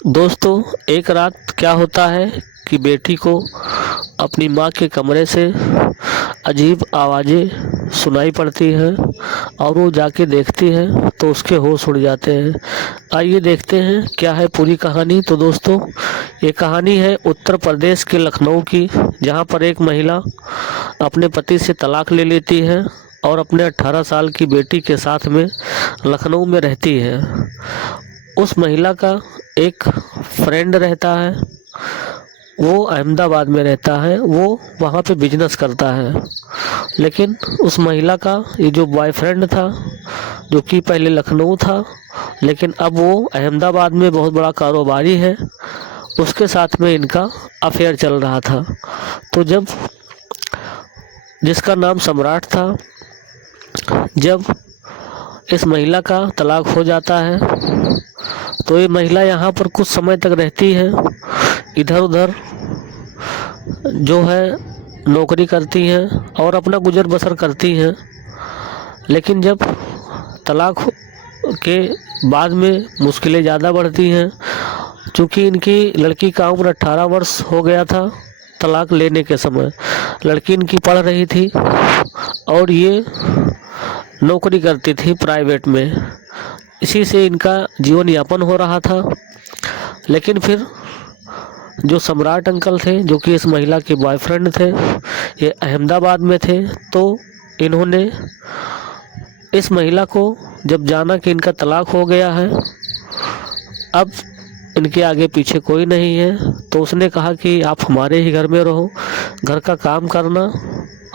दोस्तों, एक रात क्या होता है कि बेटी को अपनी माँ के कमरे से अजीब आवाज़ें सुनाई पड़ती हैं और वो जाके देखती है तो उसके होश उड़ जाते हैं। आइए देखते हैं क्या है पूरी कहानी। तो दोस्तों, ये कहानी है उत्तर प्रदेश के लखनऊ की, जहाँ पर एक महिला अपने पति से तलाक ले लेती है और अपने 18 साल की बेटी के साथ में लखनऊ में रहती है। उस महिला का एक फ्रेंड रहता है, वो अहमदाबाद में रहता है, वो वहाँ पे बिजनेस करता है। लेकिन उस महिला का ये जो बॉयफ्रेंड था, जो कि पहले लखनऊ था लेकिन अब वो अहमदाबाद में बहुत बड़ा कारोबारी है, उसके साथ में इनका अफेयर चल रहा था। तो जब जिसका नाम सम्राट था, जब इस महिला का तलाक हो जाता है तो ये महिला यहाँ पर कुछ समय तक रहती है, इधर उधर जो है नौकरी करती हैं और अपना गुजर बसर करती हैं। लेकिन जब तलाक के बाद में मुश्किलें ज़्यादा बढ़ती हैं, क्योंकि इनकी लड़की का उम्र 18 वर्ष हो गया था तलाक लेने के समय। लड़की इनकी पढ़ रही थी और ये नौकरी करती थी प्राइवेट में, इसी से इनका जीवन यापन हो रहा था। लेकिन फिर जो सम्राट अंकल थे, जो कि इस महिला के बॉयफ्रेंड थे, ये अहमदाबाद में थे। तो इन्होंने इस महिला को जब जाना कि इनका तलाक हो गया है, अब इनके आगे पीछे कोई नहीं है, तो उसने कहा कि आप हमारे ही घर में रहो, घर का काम करना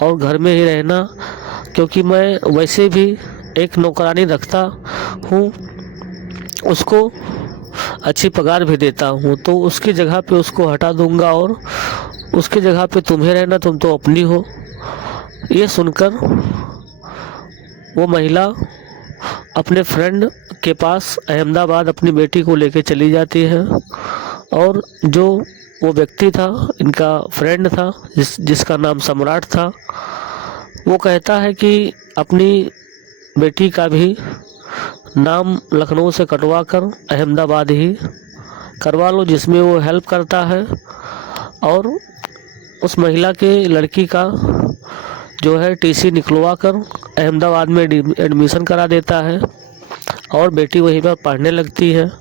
और घर में ही रहना, क्योंकि मैं वैसे भी एक नौकरानी रखता हूँ, उसको अच्छी पगार भी देता हूँ, तो उसकी जगह पे उसको हटा दूंगा और उसकी जगह पे तुम्हें रहना, तुम तो अपनी हो। ये सुनकर वो महिला अपने फ्रेंड के पास अहमदाबाद अपनी बेटी को लेके चली जाती है और जो वो व्यक्ति था, इनका फ्रेंड था, जिसका नाम सम्राट था, वो कहता है कि अपनी बेटी का भी नाम लखनऊ से कटवा कर अहमदाबाद ही करवा लो, जिसमें वो हेल्प करता है और उस महिला के लड़की का जो है टीसी निकलवा कर अहमदाबाद में एडमिशन करा देता है और बेटी वहीं पर पढ़ने लगती है।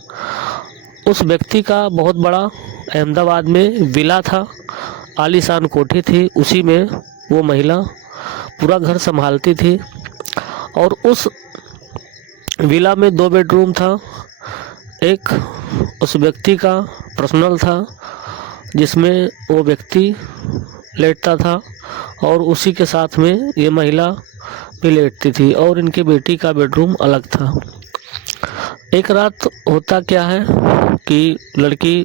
उस व्यक्ति का बहुत बड़ा अहमदाबाद में विला था, आलीशान कोठी थी, उसी में वो महिला पूरा घर संभालती थी और उस विला में 2 बेडरूम था। एक उस व्यक्ति का पर्सनल था, जिसमें वो व्यक्ति लेटता था और उसी के साथ में ये महिला भी लेटती थी और इनकी बेटी का बेडरूम अलग था। एक रात होता क्या है कि लड़की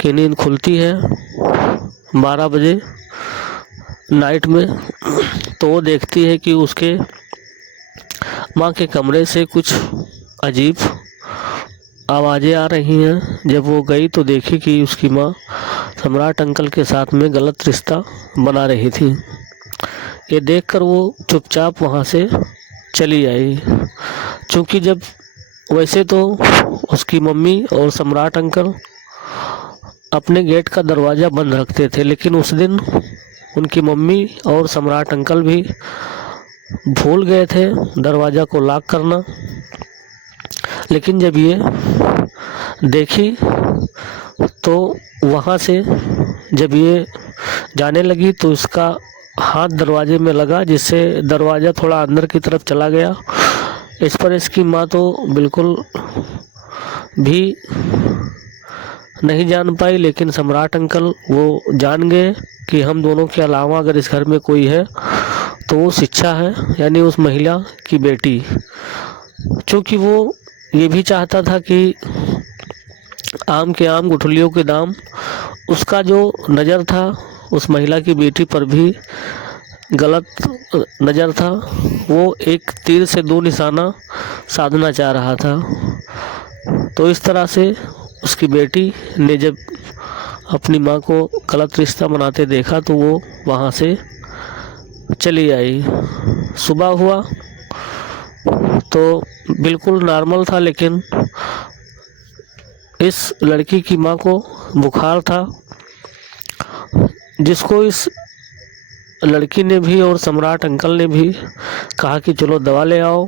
की नींद खुलती है 12 बजे नाइट में, तो वो देखती है कि उसके माँ के कमरे से कुछ अजीब आवाज़ें आ रही हैं। जब वो गई तो देखी कि उसकी माँ सम्राट अंकल के साथ में गलत रिश्ता बना रही थी। ये देखकर वो चुपचाप वहाँ से चली आई, क्योंकि जब वैसे तो उसकी मम्मी और सम्राट अंकल अपने गेट का दरवाज़ा बंद रखते थे, लेकिन उस दिन उनकी मम्मी और सम्राट अंकल भी भूल गए थे दरवाज़ा को लॉक करना। लेकिन जब ये देखी तो वहाँ से जब ये जाने लगी तो इसका हाथ दरवाजे में लगा, जिससे दरवाज़ा थोड़ा अंदर की तरफ चला गया। इस पर इसकी माँ तो बिल्कुल भी नहीं जान पाई, लेकिन सम्राट अंकल वो जान गए कि हम दोनों के अलावा अगर इस घर में कोई है तो वो शिक्षा है, यानी उस महिला की बेटी। क्योंकि वो ये भी चाहता था कि आम के आम गुठलियों के दाम, उसका जो नज़र था उस महिला की बेटी पर भी गलत नज़र था। वो एक तीर से 2 निशाना साधना चाह रहा था। तो इस तरह से उसकी बेटी ने जब अपनी माँ को गलत रिश्ता बनाते देखा तो वो वहाँ से चली आई। सुबह हुआ तो बिल्कुल नॉर्मल था, लेकिन इस लड़की की माँ को बुखार था, जिसको इस लड़की ने भी और सम्राट अंकल ने भी कहा कि चलो दवा ले आओ।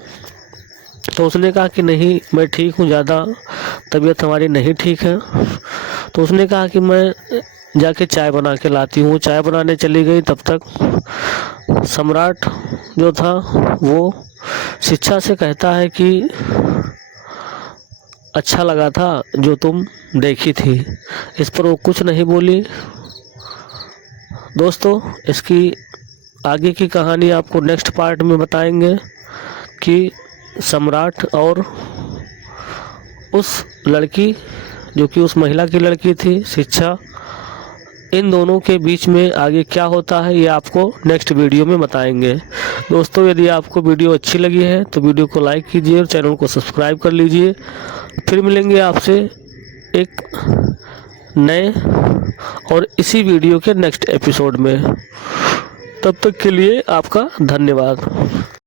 तो उसने कहा कि नहीं, मैं ठीक हूँ, ज़्यादा तबीयत हमारी नहीं ठीक है। तो उसने कहा कि मैं जाके चाय बना के लाती हूँ। चाय बनाने चली गई। तब तक सम्राट जो था वो शिक्षा से कहता है कि अच्छा लगा था जो तुम देखी थी। इस पर वो कुछ नहीं बोली। दोस्तों, इसकी आगे की कहानी आपको नेक्स्ट पार्ट में बताएंगे कि सम्राट और उस लड़की, जो कि उस महिला की लड़की थी शिक्षा, इन दोनों के बीच में आगे क्या होता है ये आपको नेक्स्ट वीडियो में बताएंगे। दोस्तों, यदि आपको वीडियो अच्छी लगी है तो वीडियो को लाइक कीजिए और चैनल को सब्सक्राइब कर लीजिए। फिर मिलेंगे आपसे एक नए और इसी वीडियो के नेक्स्ट एपिसोड में। तब तक के लिए आपका धन्यवाद।